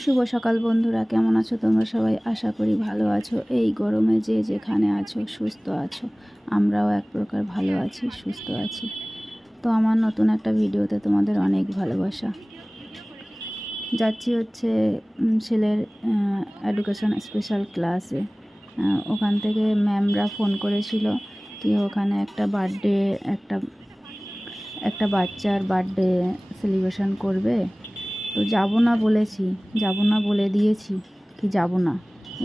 শুভ সকাল বন্ধুরা, কেমন আছো তোমরা সবাই? আশা করি ভালো আছো। এই গরমে যে যেখানে আছো সুস্থ আছো। আমরাও এক প্রকার ভালো আছি, সুস্থ আছি। তো আমার নতুন একটা ভিডিওতে তোমাদের অনেক ভালোবাসা। যাচ্ছি হচ্ছে ছেলের এডুকেশন স্পেশাল ক্লাসে। ওখান থেকে ম্যামরা ফোন করেছিল কি ওখানে একটা বাচ্চার বার্থডে সেলিব্রেশন করবে। তো যাব না বলেছি, যাব না বলে দিয়েছি কি যাব না।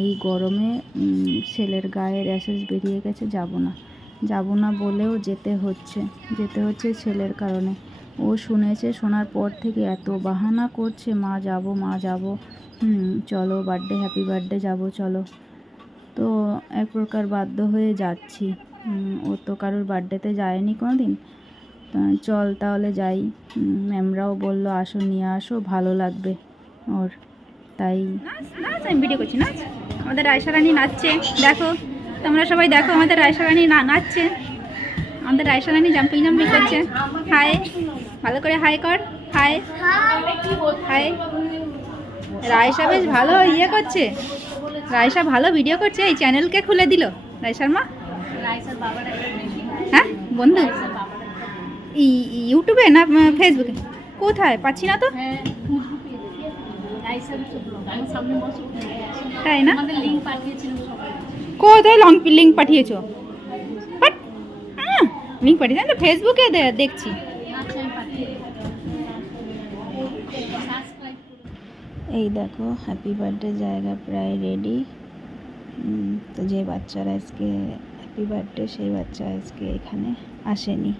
এই গরমে ছেলের গায়ে র্যাশেস বেরিয়ে গেছে, যাব না বলেও যেতে হচ্ছে ছেলের কারণে। ও শুনেছে, শোনার পর থেকে এত বাহানা করছে, মা যাব, চলো বার্থডে, হ্যাপি বার্থডে যাবো চলো। তো এক প্রকার বাধ্য হয়ে যাচ্ছি। ও তো কারোর বার্থডেতে যায়নি কোনো দিন। চল তাহলে যাই। ম্যামরাও বললো আসো, নিয়ে আসো, ভালো লাগবে ওর। তাই নাচ আমি ভিডিও করছি, নাচ আমাদের রায়সা রানী নাচছে, দেখো তোমরা সবাই দেখো, আমাদের রায়সা রানী নাচছে। আমাদের রায়সা রানী জাম্পিং করছে। হাই, ভালো করে হাই কর, হাই হাই। রায়সা বেশ ভালো করছে, রায়সা ভালো ভিডিও করছে। এই চ্যানেলকে খুলে দিল রায়সার মা। হ্যাঁ বন্ধু, ইউটিউবে না ফেসবুকে? কোথায় পাচ্ছি না তো। তাই না? কোথায় লিঙ্ক পাঠিয়েছো? লিঙ্ক পাঠিয়েছি তো ফেসবুকে দেখছি। এই দেখো হ্যাপি বার্থডে জায়গা প্রায় রেডি। তো যে বাচ্চারা আজকে হ্যাপি বার্থডে, সেই বাচ্চা আজকে এখানে আসেনি।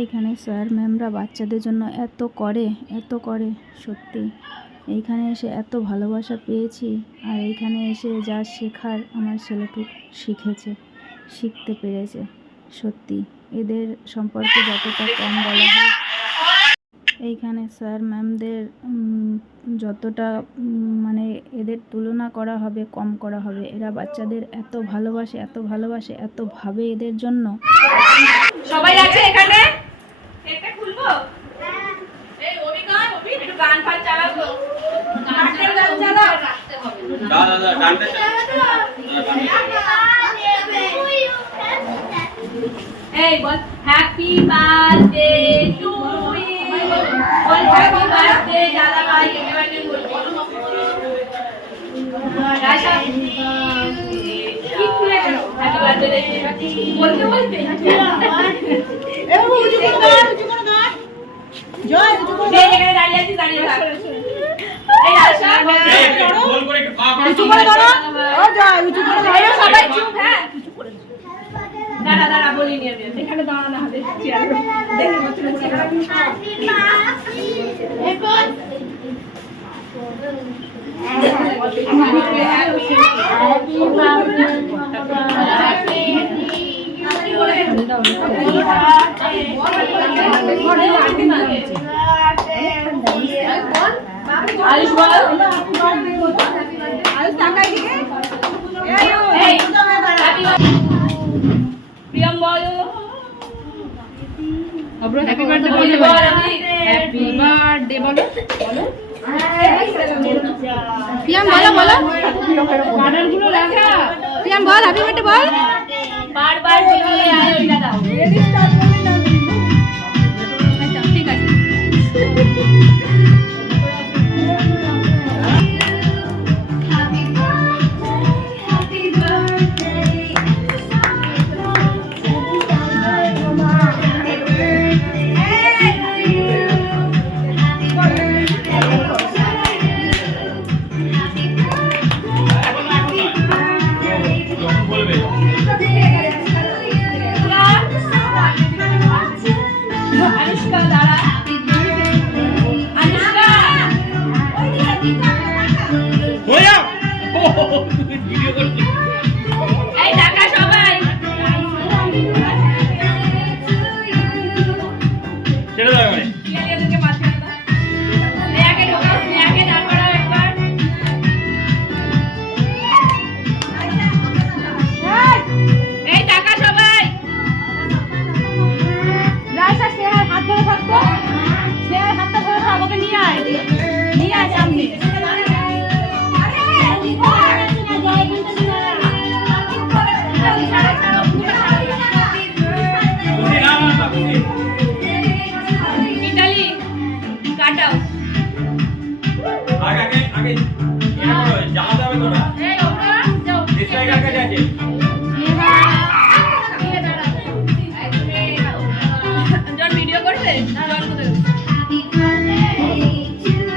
এইখানে স্যার ম্যামরা বাচ্চাদের জন্য এত করে সত্যি। এইখানে এসে এত ভালোবাসা পেয়েছি। আর এইখানে এসে যা শেখার আমার ছেলেটুকু শিখতে পেরেছে। সত্যি এদের সম্পর্কে যতটা কম বলা হয়, এইখানে স্যার ম্যামদের যতটা মানে এদের তুলনা করা হবে, কম করা হবে। এরা বাচ্চাদের এত ভালোবাসে, এত ভাবে এদের জন্য। সবাই আছে এখানে? এটা খুলবো? এই ওবি একটু গান ফান চালাবো। গানটা চালাও, রাখতে হবে না। দাদা গানটা চালাও। এই বল হ্যাপি বার্থডে টু ইউ। বল হ্যাপি বার্থডে দাদা ভাই, হ্যাপি বার্থডে বলো। রাশা কি খুলে গেল? হ্যাপি বার্থডে বলতে এ উঁচু করে গান জয় উঁচু করে এই এখানে দাঁড়িয়ে আছিস, দাঁড়িয়ে থাক। এই রাশা বল করে একটু পা উঁচু করে দাঁড়া। ও জয় উঁচু করে দাঁড়া, সবাই চুপ। হ্যাঁ কিছু করে দাঁড়া বলি নি আমি এখানে দাঁড়া না, হাতে চেয়ার দেখি মত হচ্ছে। হ্যাপি বার্থডে এখন আয়ুষ বল, আয়ুষ তাকাই দিকে। এই প্রিয়ম বল, হ্যাপি বার্থডে বল। হ্যাপি বার্থডে বলো, প্রিয়ম বলো গার্ডারগুলো রাখা। প্রিয়ম বল হ্যাপি বার্থডে বল, বারবার বলে আয় ওইটা দাও। আচ্ছা ঠিক আছে। এই টাকা সবাই ছেড়ে দাও, মানে এদেরকে মাঝখানে দাও। স্নেহাকে ঢোকাও, স্নেহাকে দাঁড় করাও একবার। এই টাকা সবাই। রাইসা স্নেহার হাত ধরে থাকতো, স্নেহার হাতটা ধরে থাক, ওকে নিয়ে আয় সামনে।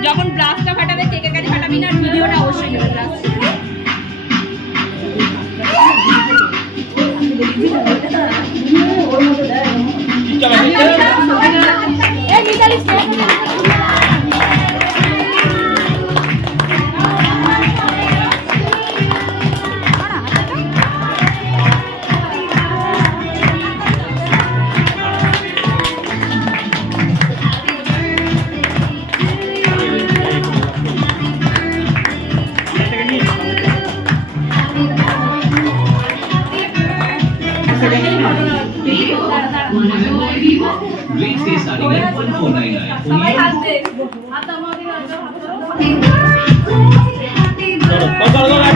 যখন ব্লাস্টটা ফাটাবে কেকের কাছে ফাটাবি না, ভিডিওটা অবশ্যই নেবে ব্লাস্ট।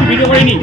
ভিডিও করে নি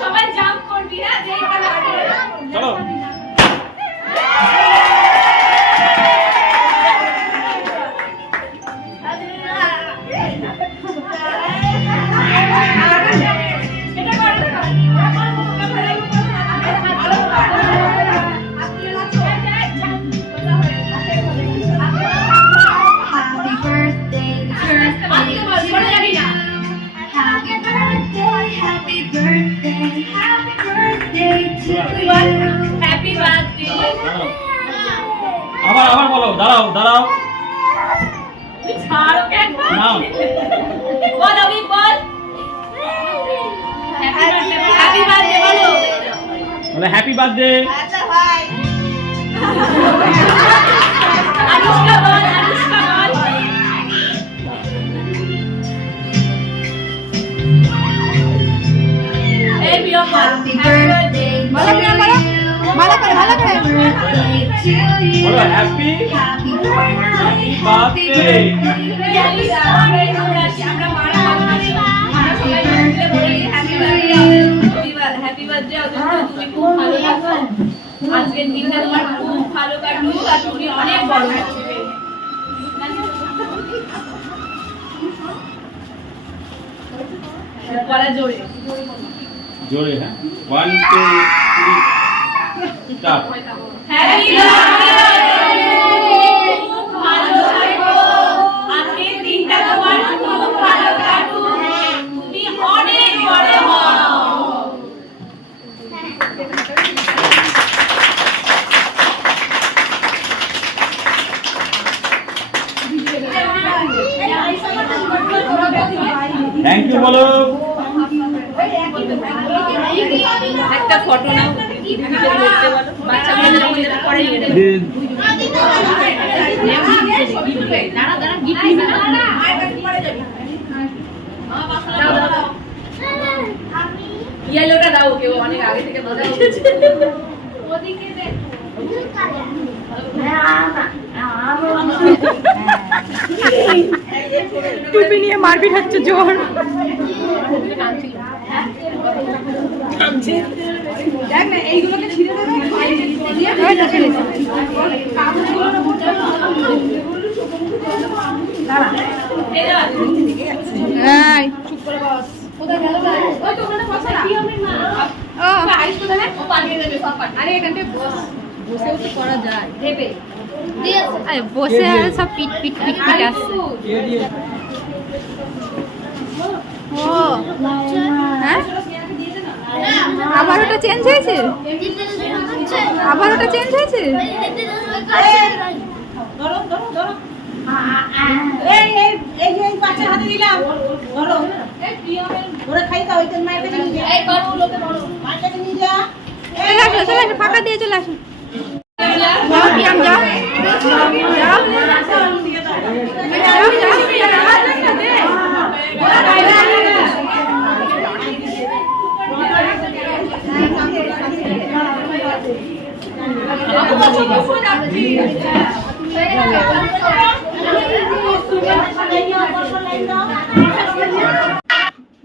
সবাই জাম্প করবি না, চলো। আবার বলো, দাঁড়াও দাঁড়াও, ছাড় ওকে নাও, বল আমি বল হ্যাপি বার্থডে বলো, বলে হ্যাপি বার্থডে। আচ্ছা ভাই আনুষ্কা বল, আনুষ্কা বল, এই বিয়া বল হ্যাপি বার্থডে বলো, বলো ভালো করে, ভালো করে বলো হ্যাপি বার্থডে। আমরা মারা সবাই মিলে বলি হ্যাপি বার্থডে, হ্যাপি বার্থডে। তুমি খুব ভালো থাকো, আজকের দিনটা তোমার খুব ভালো কাটুক আর তুমি অনেক বড় হবে। বলা জোরে জোরে, হ্যাঁ 1 2 3 স্টার্ট। Happy birthday. ইয়েলোটা দাও ওকে, ও অনেক আগে থেকে বোঝা উচিত। টুপি নিয়ে মারপিট হচ্ছে জোর। দেখ না এইগুলোকে ছিঁড়ে দেবে, চুপ করে বস। কোথায় গেল? ওই তো ওখানে বসে না। ও আইস কোথায়? ও পাঠিয়ে দেবে সব পাঠিয়ে। আরে এখানটায় বস, বসেও তো করা যায়। দেবে আরে বসে আর সব পিট পিট পিট পিট আসছে। ও হ্যাঁ, আবার ওটা চেঞ্জ হয়েছে, আবার ওটা চেঞ্জ হয়েছে। ধরো ধরো ধরো। এই এই এই যে এই বাচ্চার হাতে দিলাম, ধরো। এই পিয়মের ধরে খাই দাও, ওই তো মায়ের কাছে নিয়ে যা। এই বড় লোকে বড় মায়ের কাছে নিয়ে যা। চলে আসো, চলে আসো, ফাঁকা দিয়ে চলে আসো। যাও পিয়াম যাও, যাও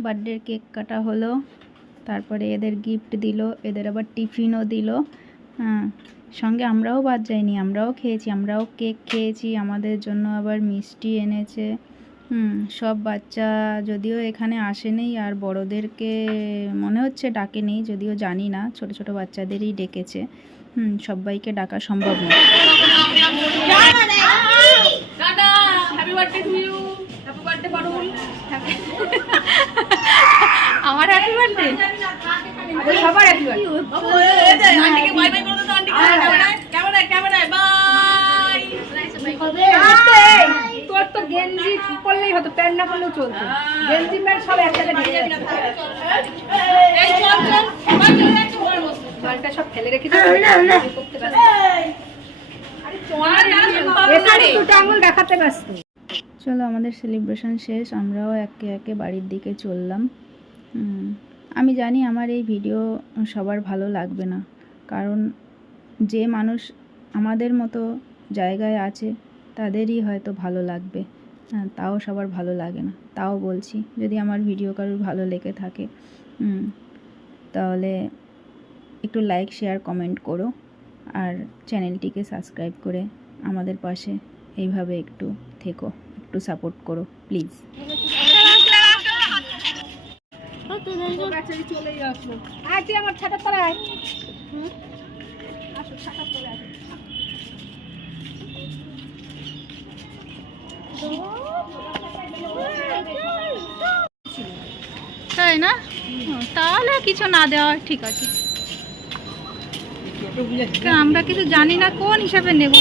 বার্থডের কেক কাটা হলো, তারপরে এদের গিফট দিল, এদের আবার টিফিনও দিল। হ্যাঁ, সঙ্গে আমরাও বাদ যাইনি, আমরাও খেয়েছি, আমরাও কেক খেয়েছি, আমাদের জন্য আবার মিষ্টি এনেছে। সব বাচ্চা যদিও এখানে আসেনি, আর বড়দেরকে মনে হচ্ছে ডাকে নেই, যদিও জানি না, ছোট ছোট বাচ্চাদেরই ডেকেছে। সবাইকে ডাকা সম্ভব নয়। Tata, happy birthday to you, happy birthday Parul. আমার হ্যাপি বার্থডে, সবার হ্যাপি বার্থডে। আন্টিকে বাই বাই করে দাও, আন্টিকে ক্যামেরায় ক্যামেরায় ক্যামেরায় বাই। তোর তো গেঞ্জি পরলেই হতো, প্যান্ট না পরলেও চলতো। গেঞ্জি প্যান্ট সব একসাথে ঢেকে যাচ্ছে। এই চল চল, সবাই চলে যাচ্ছে ঘরে বসে। জলটা সব ফেলে রেখেছি। করতে ব্যস্ত। এখানে দুটো আঙুল দেখাতে ব্যস্ত। চলো, আমাদের সেলিব্রেশন শেষ, আমরাও একে একে বাড়ির দিকে চললাম। আমি জানি আমার এই ভিডিও সবার ভালো লাগবে না, কারণ যে মানুষ আমাদের মতো জায়গায় আছে তাদেরই হয়তো ভালো লাগবে। তাও সবার ভালো লাগে না, তাও বলছি, যদি আমার ভিডিও কারোর ভালো লেগে থাকে তাহলে একটু লাইক শেয়ার কমেন্ট করো, আর চ্যানেলটিকে সাবস্ক্রাইব করে আমাদের পাশে এইভাবে একটু থেকো, একটু সাপোর্ট করো প্লিজ। চলেই আসলো। আয় তুই আমার ছাতার তলায়। আসো, ছাতার তলায় আসো। তাই না? তাহলে কিছু না দেওয়া ঠিক আছে, আমরা কিছু জানি না কোন হিসাবে নেব।